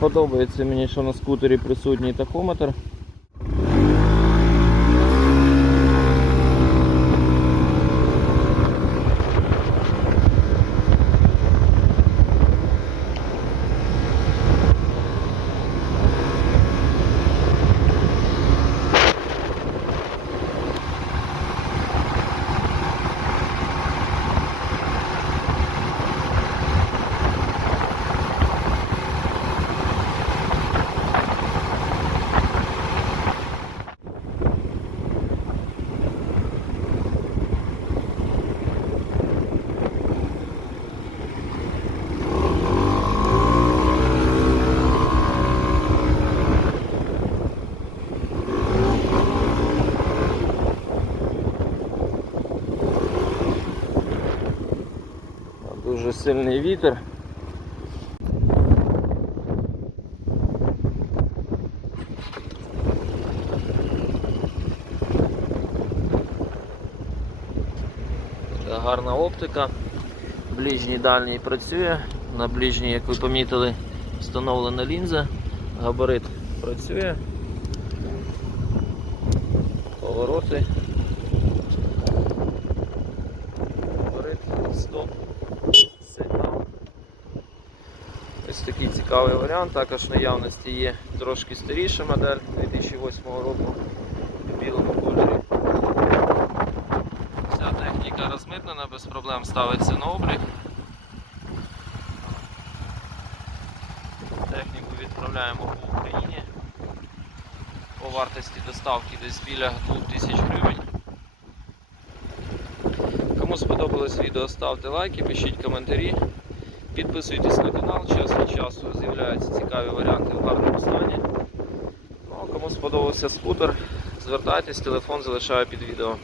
Подобається мені, що на скутері присутній тахометр. Дуже сильний вітер. Така гарна оптика. Ближній дальній працює. На ближній, як ви помітили, встановлена лінза. Габарит працює. Повороти. Габарит, стоп, сигнал. Ось такий цікавий варіант. Також в наявності є трошки старіша модель 2008 року в білому кольорі. Вся техніка розмитнена, без проблем ставиться на облік. Техніку відправляємо по Україні. По вартості доставки десь біля 2000 гривень. Кому сподобалось відео, ставте лайки, пишіть коментарі. Підписуйтесь на канал, час від часу з'являються цікаві варіанти в гарному стані. Ну, а кому сподобався скутер, звертайтесь, телефон залишаю під відео.